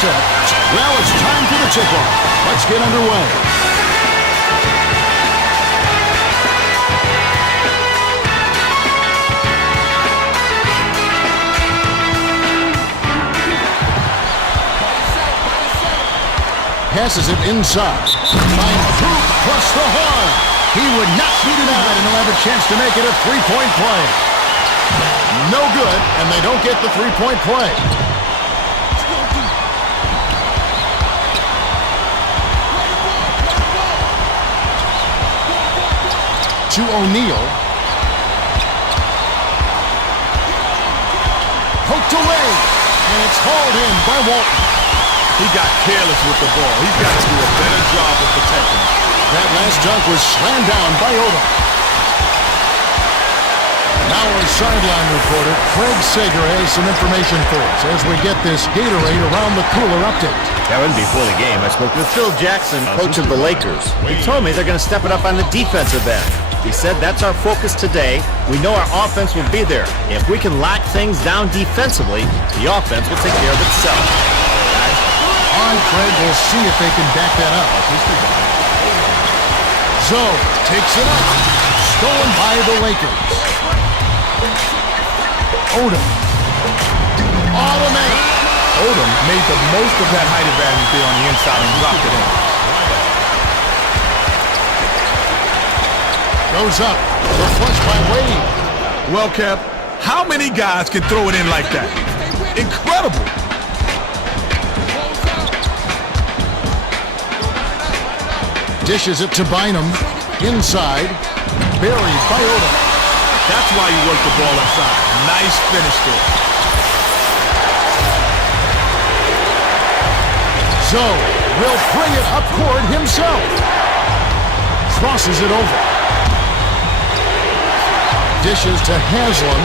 set. Well, it's time for the tip-off. Let's get underway. Passes it inside. Finds Hoop plus the horn. He would not be denied, and he'll have a chance to make it a three-point play. No good, and they don't get the three-point play. To O'Neal. Poked away, and it's hauled in by Walton. He got careless with the ball. He's got to do a better job of protecting it. That last dunk was slammed down by Odom. Now our sideline reporter, Craig Sager, has some information for us as we get this Gatorade Around the Cooler update. Kevin, before the game, I spoke with Phil Jackson, coach of the Lakers. He told me they're going to step it up on the defensive end. He said that's our focus today. We know our offense will be there. If we can lock things down defensively, the offense will take care of itself. All right, Craig, we'll see if they can back that up. Zoe takes it up. Stolen by the Lakers. Odom. Automatic. Odom made the most of that height advantage there on the inside and dropped it in. Goes up. The flush by Wade. Well, Kev, how many guys can throw it in like that? Incredible. Dishes it to Bynum. Inside. Buried by Odom. That's why you work the ball inside. Nice finish there. Zoe will bring it up court himself. Crosses it over. Dishes to Haslam.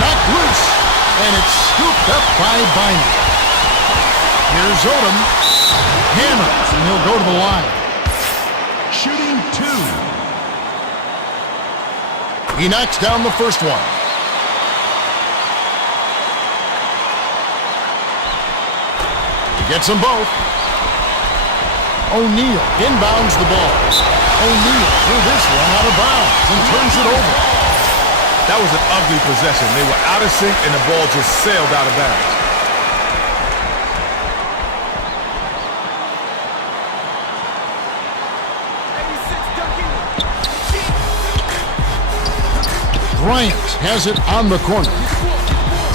Knocked loose. And it's scooped up by Bynum. Here's Odom. Hammers, and he'll go to the line. Shooting two. He knocks down the first one. He gets them both. O'Neal inbounds the ball. O'Neal threw this one out of bounds and turns it over. That was an ugly possession. They were out of sync and the ball just sailed out of bounds. Bryant has it on the corner.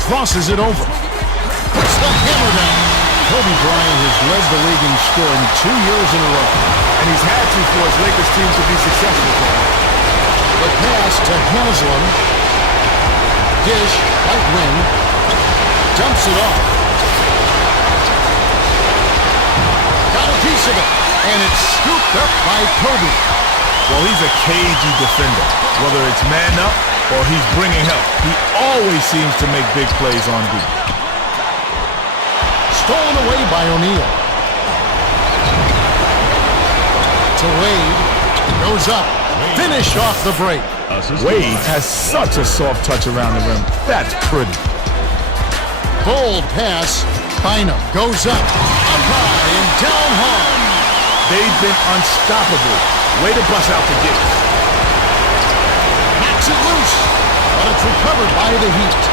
Crosses it over. Puts the hammer down. Kobe Bryant has led the league in scoring 2 years in a row. And he's had to for his Lakers team to be successful. The pass to Haslam. Dish, right wing. Dumps it off. Got a piece of it. And it's scooped up by Kobe. Well, he's a cagey defender. Whether it's man up or he's bringing help, he always seems to make big plays on D. Stolen away by O'Neal. To Wade. Goes up. Finish off the break. Wade has such a soft touch around the rim. That's pretty. Bold pass. Bynum goes up. Up high and down hard. They've been unstoppable. Way to bust out the Giggs. Knocks it loose, but it's recovered by the Heat.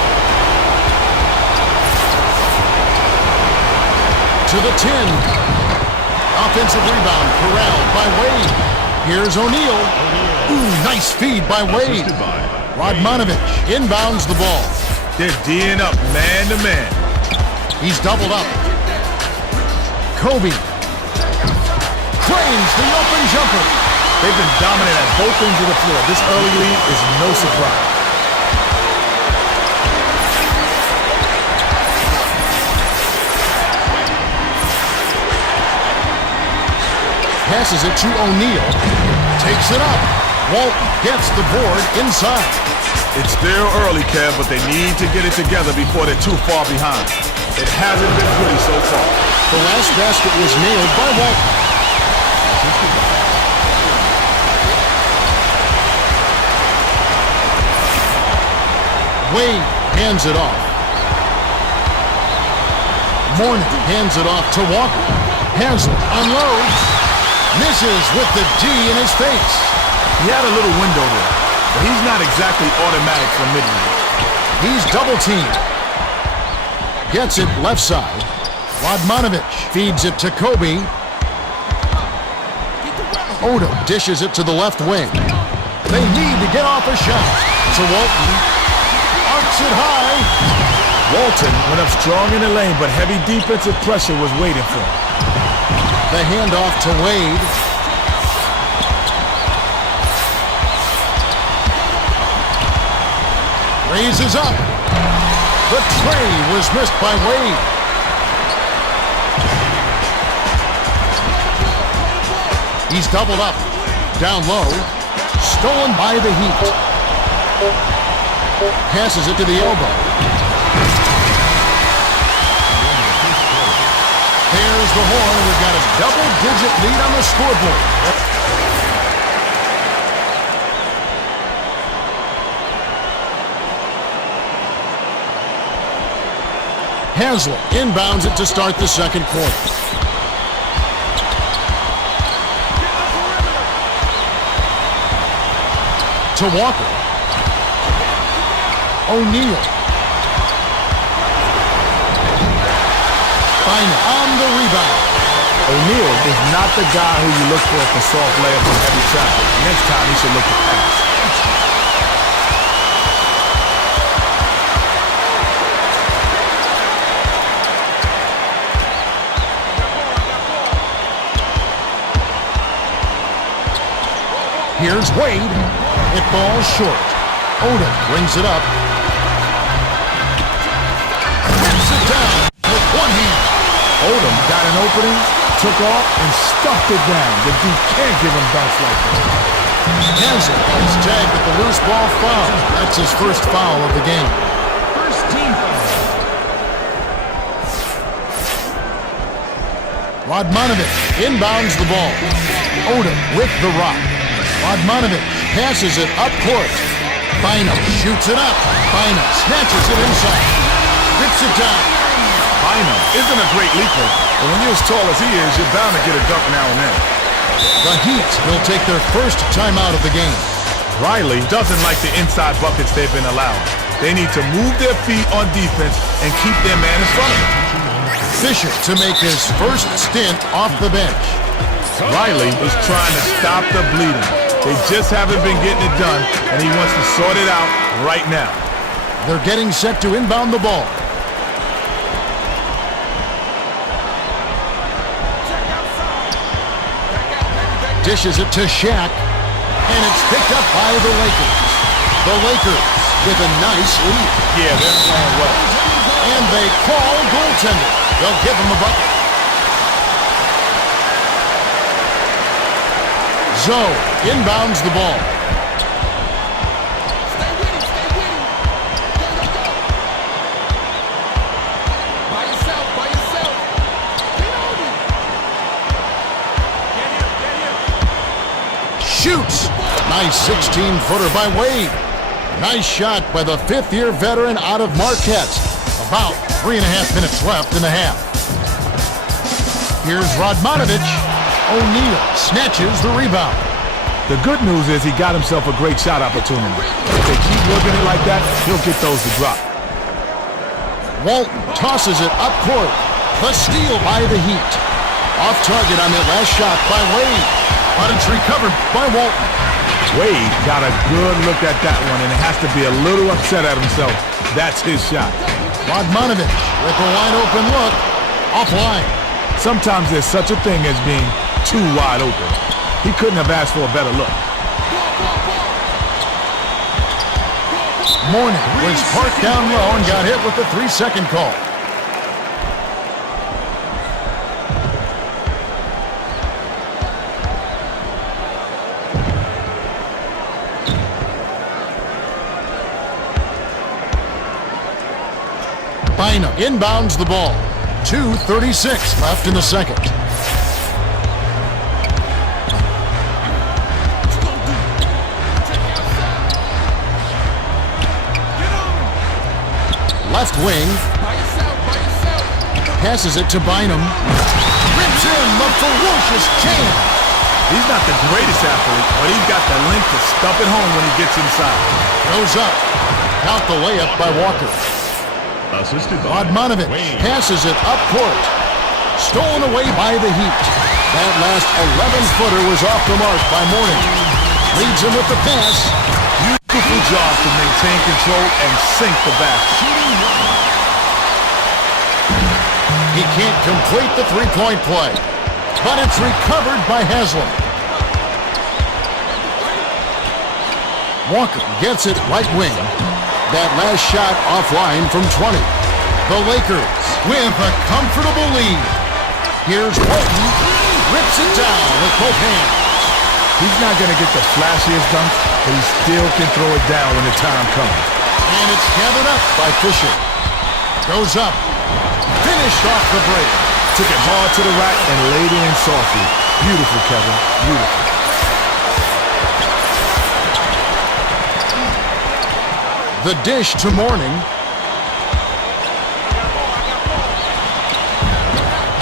To the 10. Offensive rebound corralled by Wade. Here's O'Neal. Ooh, nice feed by Wade. Radmanovich inbounds the ball. They're D'ing up man to man. He's doubled up. Kobe. Cranes the open jumper. They've been dominant at both ends of the floor. This early lead is no surprise. Passes it to O'Neal. Takes it up. Walton gets the board inside. It's still early, Kev, but they need to get it together before they're too far behind. It hasn't been pretty so far. The last basket was nailed by Walton. Wade hands it off. Morning hands it off to Walker. Haslem unloads. Misses with the D in his face. He had a little window there, but he's not exactly automatic for mid-range. He's double-teamed. Gets it left side. Radmanovich feeds it to Kobe. Odom dishes it to the left wing. They need to get off a shot. To Walton. Arcs it high. Walton went up strong in the lane, but heavy defensive pressure was waiting for him. The handoff to Wade. Raises up. The tray was missed by Wade. He's doubled up. Down low. Stolen by the Heat. Passes it to the elbow. There's the horn. We've got a double-digit lead on the scoreboard. Haslem inbounds it to start the second quarter. To Walker. O'Neal. Fine on the rebound. O'Neal is not the guy who you look for soft layup on heavy traffic. Next time he should look to pass. Here's Wade. It falls short. Odom brings it up. Rips it down with one hand. Odom got an opening, took off, and stuffed it down. The dude can't give him dunks like that. Haslem is tagged with the loose ball foul. That's his first foul of the game. First team foul. Radmanovich inbounds the ball. Odom with the rock. Radmanovich passes it up court. Bynum shoots it up. Bynum snatches it inside. Rips it down. Bynum isn't a great leaper, but when you're as tall as he is, you're bound to get a dunk now and then. The Heat will take their first timeout of the game. Riley doesn't like the inside buckets they've been allowing. They need to move their feet on defense and keep their man in front of them. Fisher to make his first stint off the bench. Riley is trying to stop the bleeding. They just haven't been getting it done, and he wants to sort it out right now. They're getting set to inbound the ball. Dishes it to Shaq, and it's picked up by the Lakers. The Lakers with a nice lead. Yeah, they're playing well. And they call goaltender. They'll give him a bucket. Zoe inbounds the ball. Stay with him, stay with him. Go, go, go. By yourself, by yourself. Get on him. Get him. Shoots. Nice 16-footer by Wade. Nice shot by the fifth-year veteran out of Marquette. About 3.5 minutes left in the half. Here's Radmanovich. O'Neal snatches the rebound. The good news is he got himself a great shot opportunity. If they keep working it like that, he'll get those to drop. Walton tosses it up court. The steal by the Heat. Off target on that last shot by Wade. But it's recovered by Walton. Wade got a good look at that one and has to be a little upset at himself. That's his shot. Radmanovich with a wide open look. Offline. Sometimes there's such a thing as being too wide open. He couldn't have asked for a better look. Mourning was parked down low and got hit with the 3-second call. Bynum inbounds the ball. 2:36 left in the second. Left wing. By yourself, by yourself. Passes it to Bynum. Rips in the ferocious jam. He's not the greatest athlete, but he's got the length to stump it home when he gets inside. Goes up. Out the layup by Walker. Radmanovic passes it up court. Stolen away by the Heat. That last 11-footer was off the mark by Mourning. Leads him with the pass. Beautiful job to maintain control and sink the basket. He can't complete the three-point play, but it's recovered by Haslam. Walker gets it right wing. That last shot offline from 20. The Lakers with a comfortable lead. Here's Walton. Rips it down with both hands. He's not going to get the flashiest dunk, but he still can throw it down when the time comes. And it's gathered up by Fisher. Goes up. Finished off the break. Took it hard to the rack and laid it in softly. Beautiful, Kevin. Beautiful. The dish to Mourning.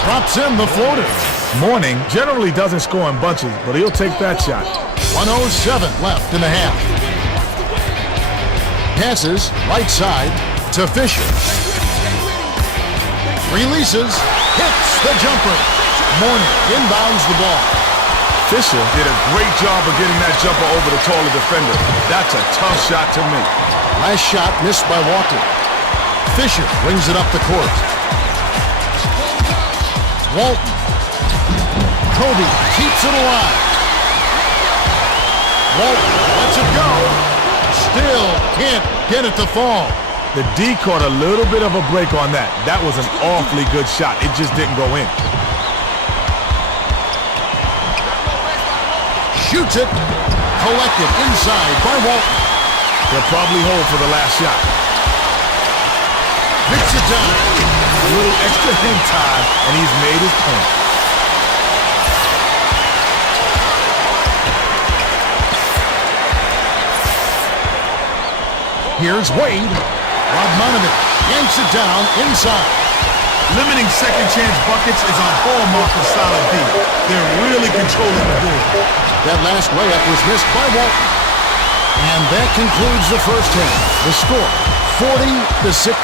Drops in the floater. Mourning generally doesn't score in bunches, but he'll take that shot. 1:07 left in the half. Passes right side to Fisher. Releases, hits the jumper. Mourning inbounds the ball. Fisher did a great job of getting that jumper over the taller defender. That's a tough shot to make. Last shot missed by Walker. Fisher brings it up the court. Walton. Kobe keeps it alive. Walton lets it go. Still can't get it to fall. The D caught a little bit of a break on that. That was an awfully good shot. It just didn't go in. Shoots it. Collected inside by Walton. They'll probably hold for the last shot. Picks it down. A little extra hang time, and he's made his point. Here's Wade. Radmanovic yanks it down inside. Limiting second chance buckets is a hallmark of solid D. They're really controlling the board. That last layup was missed by Walton. And that concludes the first half. The score, 40-6.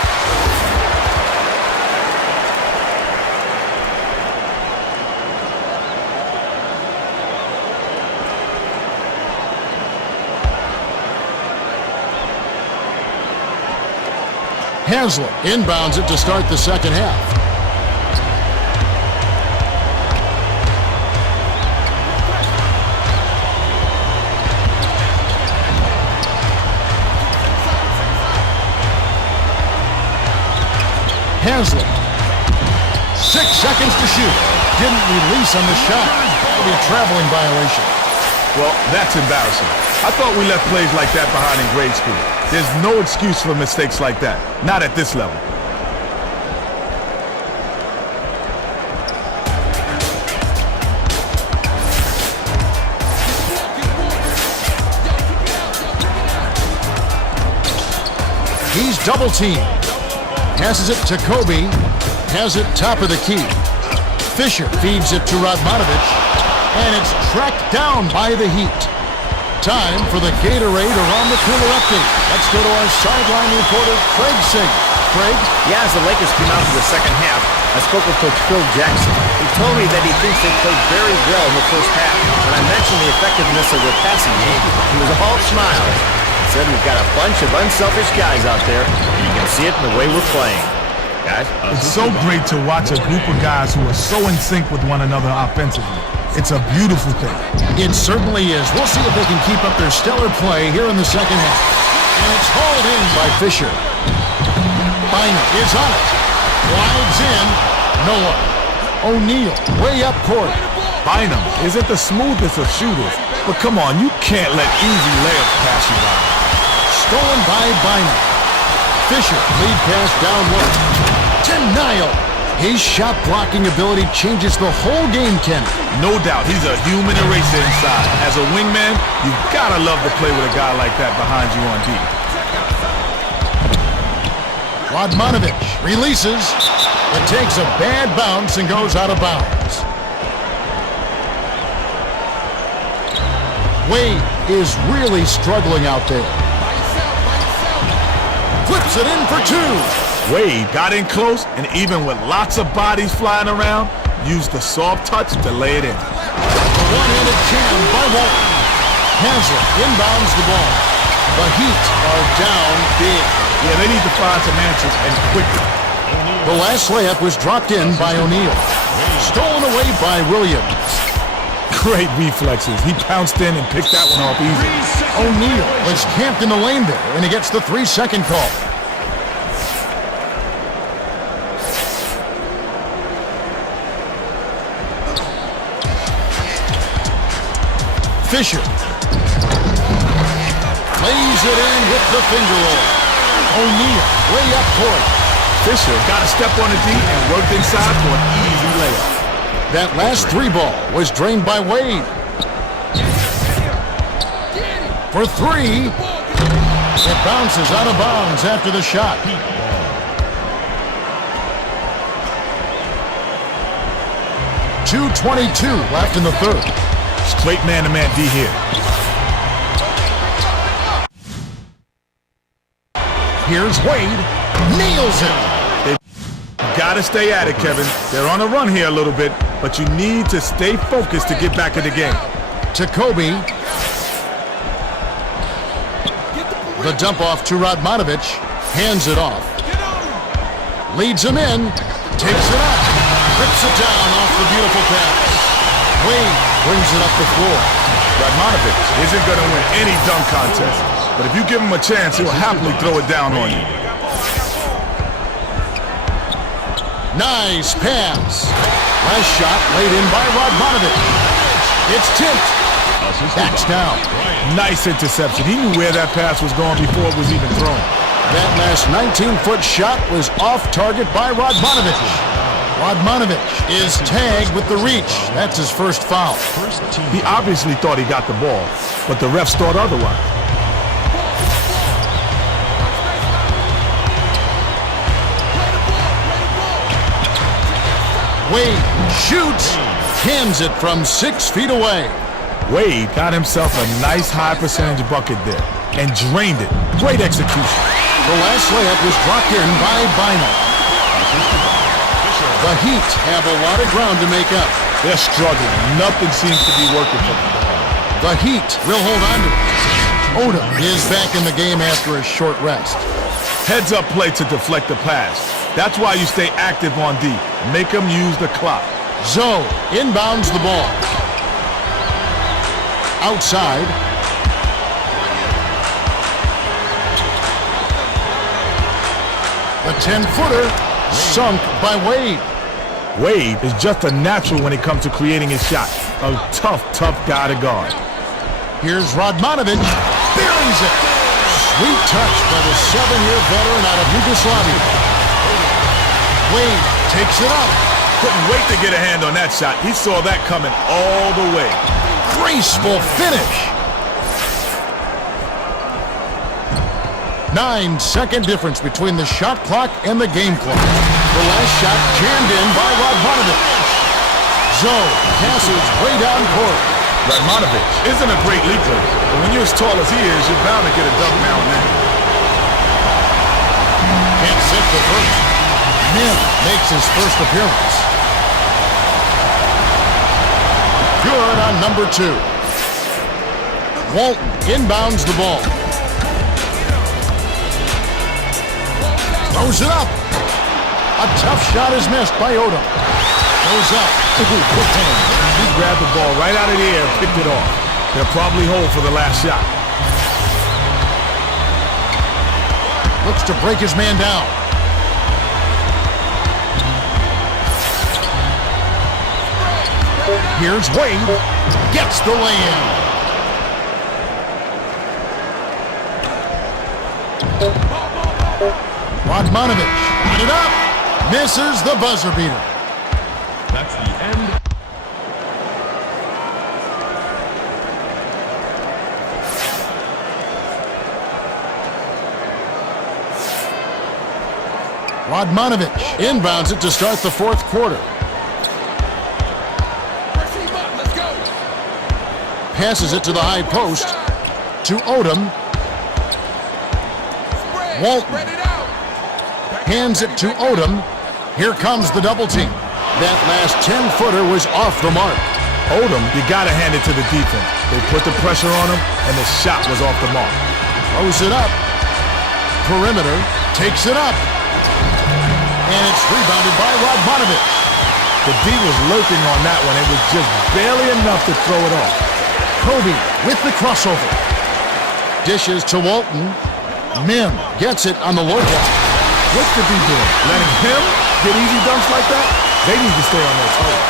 Haslam inbounds it to start the second half. Haslam. 6 seconds to shoot. Didn't release on the shot. That'll be a traveling violation. Well, that's embarrassing. I thought we left plays like that behind in grade school. There's no excuse for mistakes like that. Not at this level. He's double teamed. Passes it to Kobe. Has it top of the key. Fisher feeds it to Radmanovic. And it's tracked down by the Heat. Time for the Gatorade Around the Cooler update. Let's go to our sideline reporter, Craig Singh. Craig? Yeah, as the Lakers came out for the second half, I spoke with Coach Phil Jackson. He told me that he thinks they played very well in the first half. When I mentioned the effectiveness of their passing game, he was all smiles. He said we've got a bunch of unselfish guys out there, and you can see it in the way we're playing. Guys? It's so great to watch a group of guys who are so in sync with one another offensively. It's a beautiful thing. It certainly is. We'll see if they can keep up their stellar play here in the second half. And it's hauled in by Fisher. Bynum is on it. Glides in. Noah. O'Neal way up court. Bynum isn't the smoothest of shooters, but come on, you can't let easy layups pass you by. Stolen by Bynum. Fisher lead pass down low. Denial. His shot blocking ability changes the whole game, Ken. No doubt, he's a human eraser inside. As a wingman, you've got to love to play with a guy like that behind you on D. Radmanovic releases. It takes a bad bounce and goes out of bounds. Wade is really struggling out there. By yourself. Flips it in for two. Wade got in close, and even with lots of bodies flying around, used the soft touch to lay it in. A one-handed jam by Walton. Haslett inbounds the ball. The Heat are down big. Yeah, they need to find some answers, and quickly. The last layup was dropped in by O'Neal. Stolen away by Williams. Great reflexes. He pounced in and picked that one off easy. O'Neal was camped in the lane there, and he gets the 3-second call. Fisher lays it in with the finger roll. O'Neal way up court. Fisher got to step on the D and worked inside for an easy layup. That last three ball was drained by Wade. For three, it bounces out of bounds after the shot. .222 left in the third. Straight man-to-man D here. Here's Wade. Nails it. Gotta stay at it, Kevin. They're on a run here a little bit, but you need to stay focused to get back in the game. To Kobe. The dump off to Radmanovich. Hands it off. Leads him in. Takes it up. Rips it down off the beautiful pass. Wade brings it up the floor. Radmanovich isn't going to win any dunk contest, but if you give him a chance, he'll happily throw it down on you. Nice pass. Last shot laid in by Radmanovich. It's tipped. Backs down. Nice interception. He knew where that pass was going before it was even thrown. That last 19-foot shot was off target by Radmanovich. Radmanovich is tagged with the reach. That's his first foul. He obviously thought he got the ball, but the refs thought otherwise. Wade shoots, hands it from 6 feet away. Wade got himself a nice high percentage bucket there and drained it. Great execution. The last layup was dropped in by Bynum. The Heat have a lot of ground to make up. They're struggling. Nothing seems to be working for them. The Heat will hold on to it. Odom is back in the game after a short rest. Heads-up play to deflect the pass. That's why you stay active on D. Make them use the clock. Zoe inbounds the ball. Outside. The 10-footer sunk by Wade. Wade is just a natural when it comes to creating his shot. A tough, tough guy to guard. Here's Radmanovich. Buries it. Sweet touch by the 7-year veteran out of Yugoslavia. Wade takes it up. Couldn't wait to get a hand on that shot. He saw that coming all the way. Graceful finish. 9-second difference between the shot clock and the game clock. The last shot jammed in by Radmanovich. Zoe passes way down court. Radmanovich isn't a great leaper, but when you're as tall as he is, you're bound to get a dunk now and then. Can't sit the first. Nim makes his first appearance. Good on number 2. Walton inbounds the ball. Throws it up. A tough shot is missed by Odom. Goes up. Quick hand. He grabbed the ball right out of the air and picked it off. They'll probably hold for the last shot. Looks to break his man down. Here's Wade. Gets the lay-in. Radmanovich got it up. Misses the buzzer beater. That's the end. Radmanovich inbounds it to start the fourth quarter. Receive up. Let's go. Passes it to the high post to Odom. Spread. Walton. Spread it out. Hands it to Odom. Here comes the double team. That last 10-footer was off the mark. Odom, you got to hand it to the defense. They put the pressure on him, and the shot was off the mark. Throws it up. Perimeter. Takes it up. And it's rebounded by Radmanovich. The D was lurking on that one. It was just barely enough to throw it off. Kobe with the crossover. Dishes to Walton. Mim gets it on the low block. What's the D doing? Letting him get easy dunks like that? They need to stay on their toes.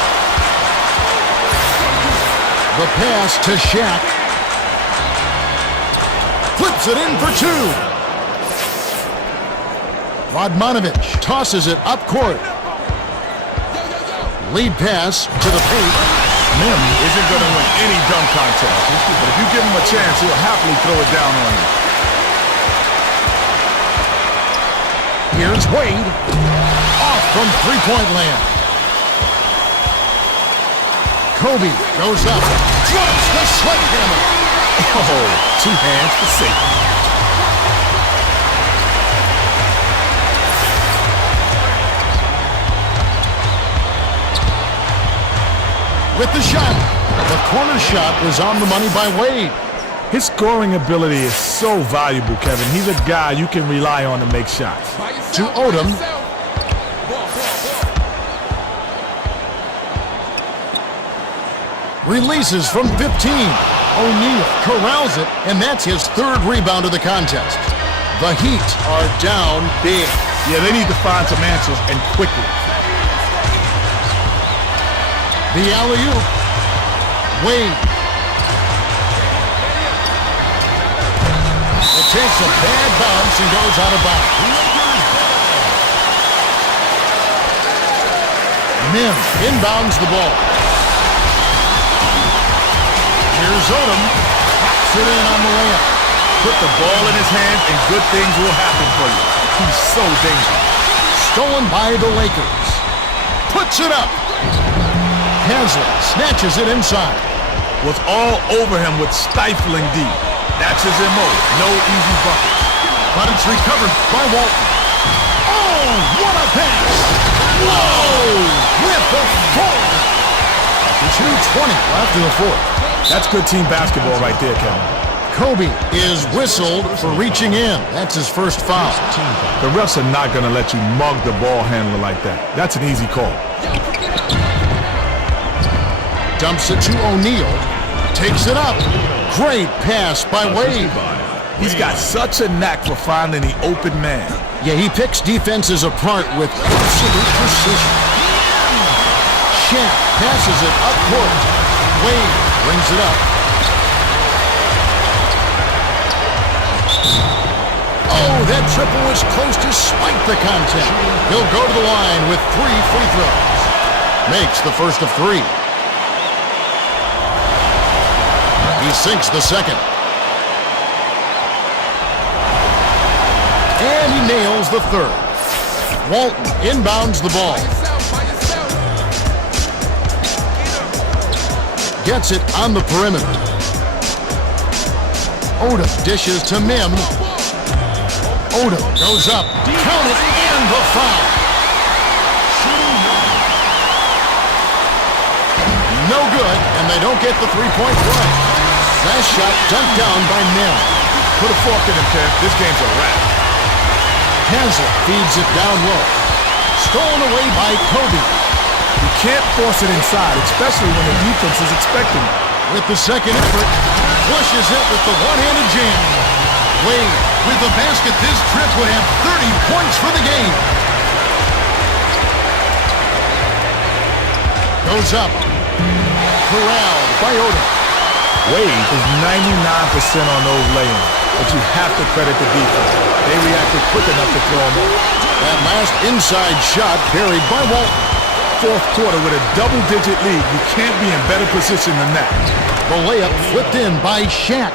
The pass to Shaq. Flips it in for two. Radmanovich tosses it up court. Lead pass to the paint. Mim isn't going to win any dunk contest, but if you give him a chance, he'll happily throw it down on you. Here's Wade. Off from three-point land. Kobe goes up. Drops the sledgehammer. Oh, two hands for safety. With the shot. The corner shot was on the money by Wade. His scoring ability is so valuable, Kevin. He's a guy you can rely on to make shots. By yourself, To by Odom. yourself. Ball. Releases from 15. O'Neal corrals it, and that's his third rebound of the contest. The Heat are down big. Yeah, they need to find some answers, and quickly. The alley-oop. Wade. It takes a bad bounce and goes out of bounds. Mim inbounds the ball. Here's Odom. Pops it in on the layup. Put the ball in his hands, and good things will happen for you. He's so dangerous. Stolen by the Lakers. Puts it up. Haslett snatches it inside. Was all over him with stifling D. That's his MO. No easy buckets. But it's recovered by Walton. Oh, what a pass! Whoa! With the fourth. 2:20 left in the fourth. That's good team basketball right there, Kevin. Kobe is whistled for reaching in. That's his first foul. The refs are not going to let you mug the ball handler like that. That's an easy call. Dumps it to O'Neal. Takes it up. Great pass by Wade. He's got such a knack for finding the open man. Yeah, he picks defenses apart with absolute precision. Shaq passes it up court. Wade brings it up. Oh, that triple was close to spike the contact. He'll go to the line with 3 free throws. Makes the first of 3. He sinks the second. And he nails the third. Walton inbounds the ball. Gets it on the perimeter. Odom dishes to Mim. Odom goes up. Count it and the foul. No good, and they don't get the three-point play. Last shot dunked down by Mim. Put a fork in him, Kev. This game's a wrap. Haslett feeds it down low. Stolen away by Kobe. You can't force it inside, especially when the defense is expecting it. With the second effort, flushes it with the one-handed jam. Wade with the basket this trip would have 30 points for the game. Goes up. Corralled by Odom. Wade is 99% on those lay-ins, but you have to credit the defense. They reacted quick enough to throw him off. That last inside shot carried by Walton. Fourth quarter with a double-digit lead. You can't be in better position than that. The layup flipped in by Shaq.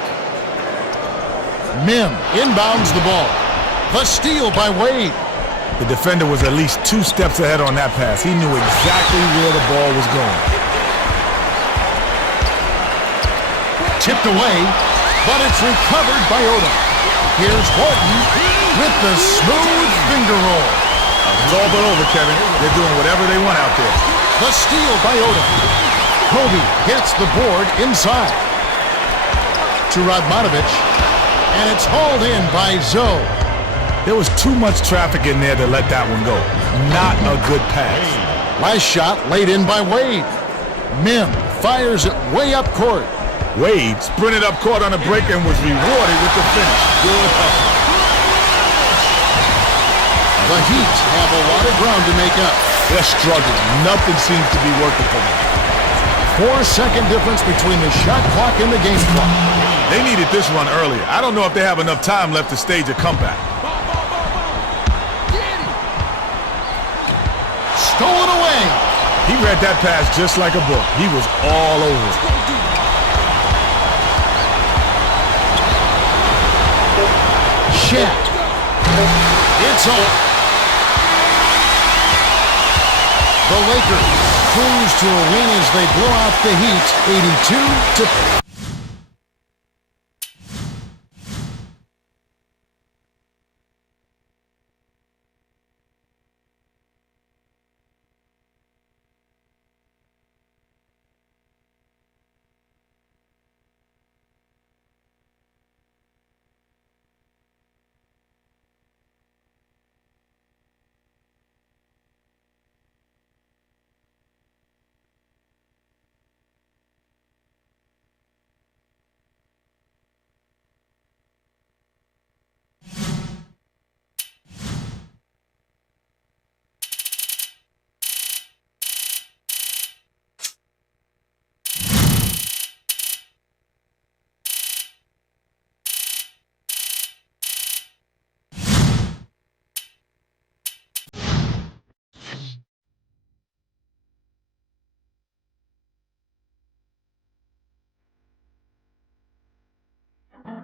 Mim inbounds the ball. The steal by Wade. The defender was at least 2 steps ahead on that pass. He knew exactly where the ball was going. Tipped away, but it's recovered by Odom. Here's Walton with the smooth finger roll. It's all but over, Kevin. They're doing whatever they want out there. The steal by Odom. Kobe gets the board inside to Radmanovic, and it's hauled in by Zoe. There was too much traffic in there to let that one go. Not a good pass. Last shot laid in by Wade. Mim fires it way up court. Wade sprinted up court on a break and was rewarded with the finish. Good hustle. The Heat have a lot of ground to make up. They're struggling. Nothing seems to be working for them. 4-second difference between the shot clock and the game clock. They needed this run earlier. I don't know if they have enough time left to stage a comeback. Stolen away. He read that pass just like a book. He was all over it. Shaq. It's on. The Lakers cruise to a win as they blow out the Heat 82-50.